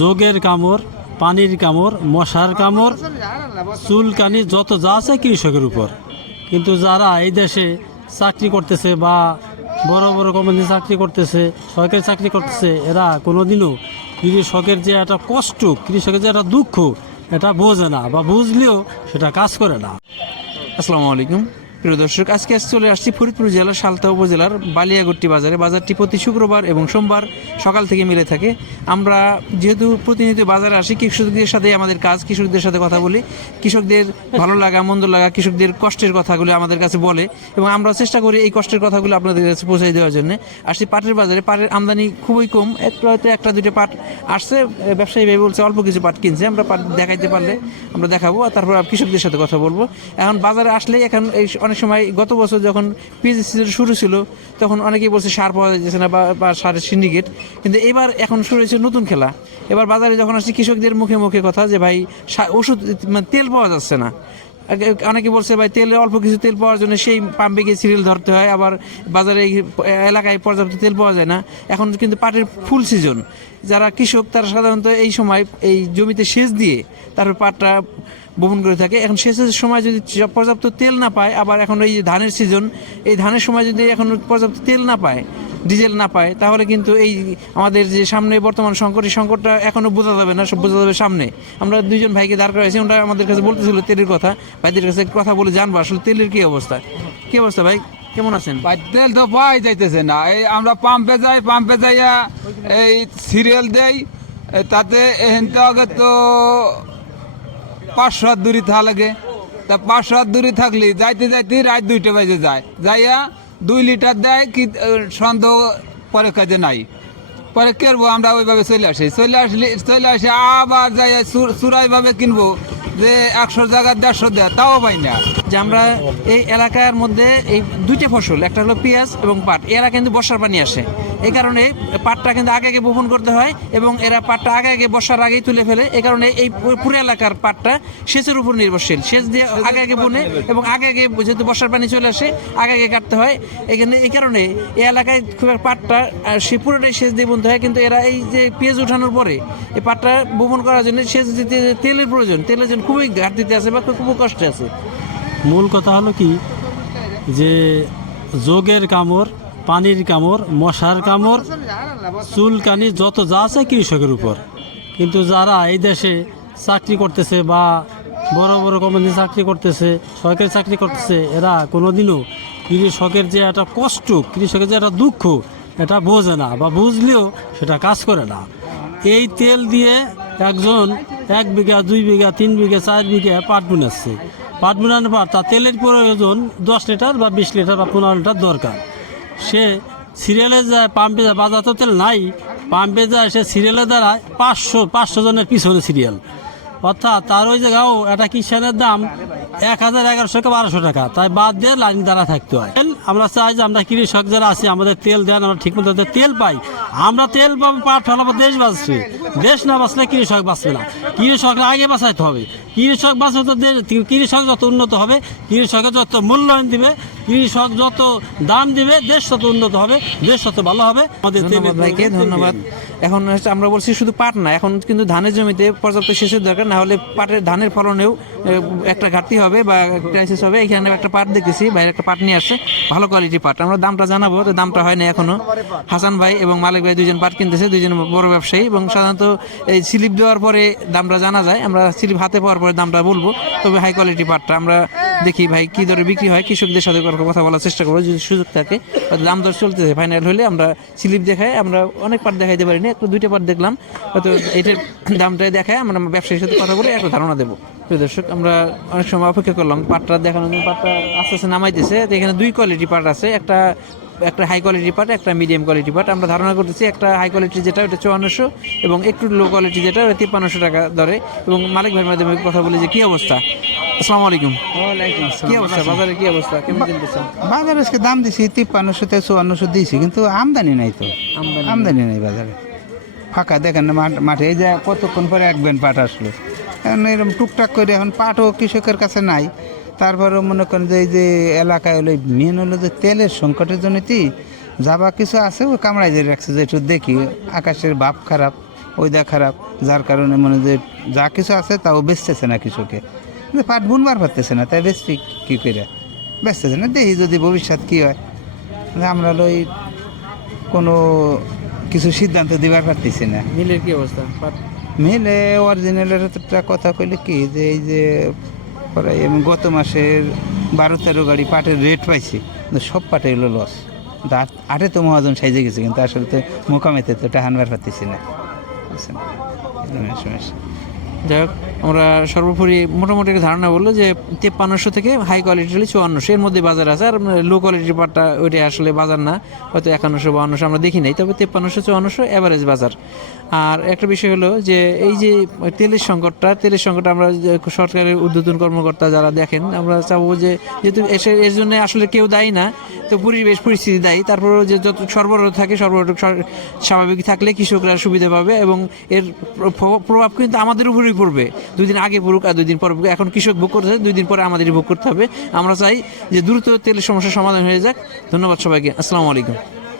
যোগের কামড়, পানির কামড়, মশার কামড়, চুলকানি যত যা আছে কৃষকের উপর। কিন্তু যারা এই দেশে চাকরি করতেছে বা বড় বড় কোম্পানিতে চাকরি করতেছে, সরকারি চাকরি করতেছে, এরা কোনোদিনও কৃষকের যে একটা কষ্ট, কৃষকের যে একটা দুঃখ, এটা বোঝে না বা বুঝলেও সেটা কাজ করে না। আসসালামু আলাইকুম প্রিয় দর্শক, আজকে চলে আসছি ফরিদপুর জেলার সালতা উপজেলার বালিয়াগট্টি বাজারে। বাজারটি প্রতি শুক্রবার এবং সোমবার সকাল থেকে মিলে থাকে। আমরা যেহেতু প্রতিনিয়ত বাজারে আসি, কৃষকদের সাথে আমাদের কাজ, কৃষকদের সাথে কথা বলি, কৃষকদের ভালো লাগা মন্দ লাগা, কৃষকদের কষ্টের কথাগুলো আমাদের কাছে বলে এবং আমরা চেষ্টা করি এই কষ্টের কথাগুলো আপনাদের কাছে পৌঁছে দেওয়ার জন্য। আসছি পাটের বাজারে। পাটের আমদানি খুবই কম, হয়তো একটা দুটো পাট আসছে, ব্যবসায়ী ভাই বলছে অল্প কিছু পাট কিনছে। আমরা পাট দেখাইতে পারলে আমরা দেখাবো, আর তারপর কৃষকদের সাথে কথা বলবো। এখন বাজারে আসলে এখন এই অনেক সময় গত বছর যখন পিএইচ সিজন শুরু ছিল তখন অনেকেই বলছে সার পাওয়া যাচ্ছে না বা সারের সিন্ডিকেট, কিন্তু এবার এখন শুরু হয়েছে নতুন খেলা। এবার বাজারে যখন আসছে কৃষকদের মুখে মুখে কথা যে ভাই ওষুধ মানে তেল পাওয়া যাচ্ছে না। অনেকে বলছে ভাই তেলে অল্প কিছু তেল পাওয়ার জন্য সেই পাম্পে গিয়ে সিরিয়াল ধরতে হয়, আবার বাজারে এলাকায় পর্যাপ্ত তেল পাওয়া যায় না। এখন কিন্তু পাটের ফুল সিজন, যারা কৃষক তারা সাধারণত এই সময় এই জমিতে সেচ দিয়ে তারপর পাটটা বপন করে থাকে। এখন সেচের সময় যদি পর্যাপ্ত তেল না পায়, আবার এখন এই ধানের সিজন, এই ধানের সময় যদি এখন পর্যাপ্ত তেল না পায়, ডিজেল না পায়, তাহলে কিন্তু এই আমাদের যে সামনে বর্তমান সংকট, এই সংকটটা এখনও বোঝা যাবে না, সব বোঝা যাবে সামনে। আমরা দুইজন ভাইকে দাঁড় করাইছি, ওরা আমাদের কাছে বলতেছিল তেলের কথা। ভাইদের কাছে কথা বলে জানবো আসলে তেলের কী অবস্থা। কী অবস্থা ভাই, কেমন আছেন? ভাই তেল তো পাওয়াই যাইতেছে না। এই আমরা পাম্পে যাইয়া এই সিরিয়াল দেই, তাতে এহেনতে আগে তো 500 হাত দূরে থাকা লাগে। তা 500 হাত দূরে থাকলে যাইতে যাইতে রাত 2টা বাজে যাইয়া 2 লিটার দেয় কি সন্দেহ পরে কাজে নাই। পরে কেরবো আমরা ওইভাবে চলে আসি আবার যাইয়া চুরাইভাবে কিনবো যে 100 জায়গায় 150 দেয়, তাও পাই না। যে আমরা এই এলাকার মধ্যে এই দুইটা ফসল, একটা হলো পেঁয়াজ এবং পাট, এরা কিন্তু বর্ষার পানি আসে, এই কারণে পাটটা কিন্তু আগে আগে বপন করতে হয় এবং এরা পাটটা আগে আগে বর্ষার আগেই তুলে ফেলে। এই কারণে এই পুরো এলাকার পাটটা সেচের উপর নির্ভরশীল, সেচ দিয়ে আগে আগে বনে এবং আগে আগে যেহেতু বর্ষার পানি চলে আসে আগে আগে কাটতে হয়। এখানে এই কারণে এই এলাকায় খুব পাটটা সে পুরোটাই সেচ দিয়ে বুনতে হয়। কিন্তু এরা এই যে পেঁয়াজ উঠানোর পরে এই পাটটা বপন করার জন্য সেচ দিতে তেলের প্রয়োজন, তেলের জন্য খুবই ঘাটতিতে আছে বা খুবই কষ্টে আছে। মূল কথা হলো কি, যে যোগের কামড়, পানির কামড়, মশার কামড়, চুলকানি যত যা আছে কৃষকের উপর। কিন্তু যারা এই দেশে চাকরি করতেছে বা বড় বড় কোম্পানিতে চাকরি করতেছে, সরকারি চাকরি করতেছে, এরা কোনোদিনও কৃষকের যে একটা কষ্ট, কৃষকের যে একটা দুঃখ, এটা বোঝে না বা বুঝলেও সেটা কাজ করে না। এই তেল দিয়ে একজন 1 বিঘা 2 বিঘা 3 বিঘা 4 বিঘা পাট বুনাচ্ছে, পাট বুনানোর পর তার তেলের প্রয়োজন 10 লিটার বা 20 লিটার বা 15 লিটার দরকার। সে সিরিয়ালে যায়, পাম্পে যায়, বাজার তো তেল নাই, পাম্পে যায়, সে সিরিয়ালে দাঁড়ায় 500 জনের পিছনে সিরিয়াল। অর্থাৎ তার ওই জায়গাও একটা কিষানের দাম 1000-1100 টাকা 1200 টাকা, তাই বাদ দিয়ে লাইন দ্বারা থাকতে হয়। আমরা চাই যে আমরা কৃষক যারা আছি আমাদের তেল দেন, আমরা ঠিকমতো তেল পাই। আমরা তেল পাবো, পাট ফেলাবো, দেশ বাঁচবে। দেশ না বাঁচলে কৃষক বাঁচবে না। কৃষকরা আগে বাঁচাইতে হবে। কৃষক বাঁচলে তো কৃষক যত উন্নত হবে, কৃষকের যত মূল্যায়ন দিবে, কৃষক যত দাম দিবে, দেশ তত উন্নত হবে, দেশ তত ভালো হবে। আমাদের ভাইকে ধন্যবাদ। এখন আমরা বলছি শুধু পাট না, এখন কিন্তু ধানের জমিতে পর্যাপ্ত সেচের দরকার, না হলে ধানের ফলনেও একটা ঘাটতি হবে বা ক্রাইসিস হবে। এখানে একটা পাট দেখতেছি, বাইরে একটা পাট নিয়ে আসছে, ভালো কোয়ালিটি পাট। আমরা দামটা জানাবো, তো দামটা হয় না এখনো। হাসান ভাই এবং মালিক ভাই দুজন পাট কিনতেছে, দুজন বড় ব্যবসায়ী, এবং সাধারণত এই স্লিপ দেওয়ার পরে দামটা জানা যায়। আমরা স্লিপ হাতে পাওয়ার পরে দামটা বলবো, তবে হাই কোয়ালিটি পাটটা আমরা দেখি ভাই কী দরে বিক্রি হয়, কৃষকদের সাথে কথা বলার চেষ্টা করবো যদি সুযোগ থাকে। দাম দর চলতেছে, ফাইনাল হলে আমরা স্লিপ দেখাই। আমরা অনেক পাট দেখাইতে পারিনি, একটু 2টা পাট দেখলাম, হয়তো এটার দামটাই দেখায় আমরা ব্যবসায়ীর সাথে কথা বলে একটা ধারণা দেবো। প্রিয় দর্শক, আমরা অনেক সময় অপেক্ষা করলাম পাটটা দেখানোর জন্য। পাটটা আস্তে আস্তে নামাইতেছে। এখানে 2 কোয়ালিটি পাট আছে, একটা হাই কোয়ালিটি পাট, একটা মিডিয়াম কোয়ালিটি পাট। আমরা ধারণা করতেছি একটা হাই কোয়ালিটি যেটা ওটা 5400 এবং একটু লো কোয়ালিটি যেটা ওটা 5300 টাকা দরে। এবং মালিক ভাইয়ের মাধ্যমে কথা বলি যে কী অবস্থা। আসসালামু আলাইকুম। কি অবস্থা বাজারে, কি অবস্থা, কেমন কিনতেছেন? বাজারে আজকে দাম দিছি 5300 থেকে 5400 দিয়েছি, কিন্তু আমদানি নাই তো, আমদানি নাই বাজারে। ফাঁকা দেখেন না মাঠে, এই যে কতক্ষণ পরে এক বেন পাট আসলো। এখন এরকম টুকটাক করে এখন পাটও কৃষকের কাছে নাই। তারপরেও মনে করেন যে এই যে এলাকায় হলো মেন হলো যে তেলের সংকটের জন্য যাবা কিছু আছে, ও কামড়াই দিয়ে রাখছে যে একটু দেখি, আকাশের ভাব খারাপ, ওইটা খারাপ, যার কারণে মনে যে যা কিছু আছে তাও বেচতেছে না কৃষকে, যে পাট বুনবার পারতেছে না, তাই বেচবি কী করে, বেচতেছে না। দেখি যদি ভবিষ্যৎ কী হয়, আমরা ওই কোনো কিছু সিদ্ধান্ত দিবার পারতেছি না। মিলের কি অবস্থা? পাট মিলে অরিজিনালের একটা কথা কইলে কি, যে এই যে প্রায় আমি গত মাসের 12-13 গাড়ি পাটের রেট পাইছি, কিন্তু সব পাটে এগুলো লস। আটে তো মহাজন সাইজে গেছে, কিন্তু আসলে তো মোকামেতে তো এটা হানবার পারতেছি না, বুঝছেন? এরকম সমস্যা। যাই হোক, আমরা সর্বোপরি মোটামুটি একটা ধারণা বললো যে 5300 থেকে হাই কোয়ালিটি হলে 5400 এর মধ্যে বাজার আছে, আর লো কোয়ালিটির পাটটা ওইটা আসলে বাজার না, হয়তো 5100-5200 আমরা দেখি নাই, তবে 5300-5400 অ্যাভারেজ বাজার। আর একটা বিষয় হলো যে এই যে তেলের সংকটটা আমরা যে সরকারের ঊর্ধ্বতন কর্মকর্তা যারা দেখেন, আমরা চাবো যে যেহেতু এর জন্য আসলে কেউ দায়ী না, তো পরিবেশ পরিস্থিতি দায়ী, তারপরেও যে যত সরবরাহ থাকে সরবরাহ স্বাভাবিক থাকলে কৃষকরা সুবিধা পাবে, এবং এর প্রভাব কিন্তু আমাদের উপরেই পড়বে। 2 দিন আগে পড়ুক আর 2 দিন পরে পড়ুক, এখন কৃষক ভোগ করতে 2 দিন পরে আমাদেরই ভোগ করতে হবে। আমরা চাই যে দ্রুত তেলের সমস্যার সমাধান হয়ে যাক। ধন্যবাদ সবাইকে, আসসালামু আলাইকুম।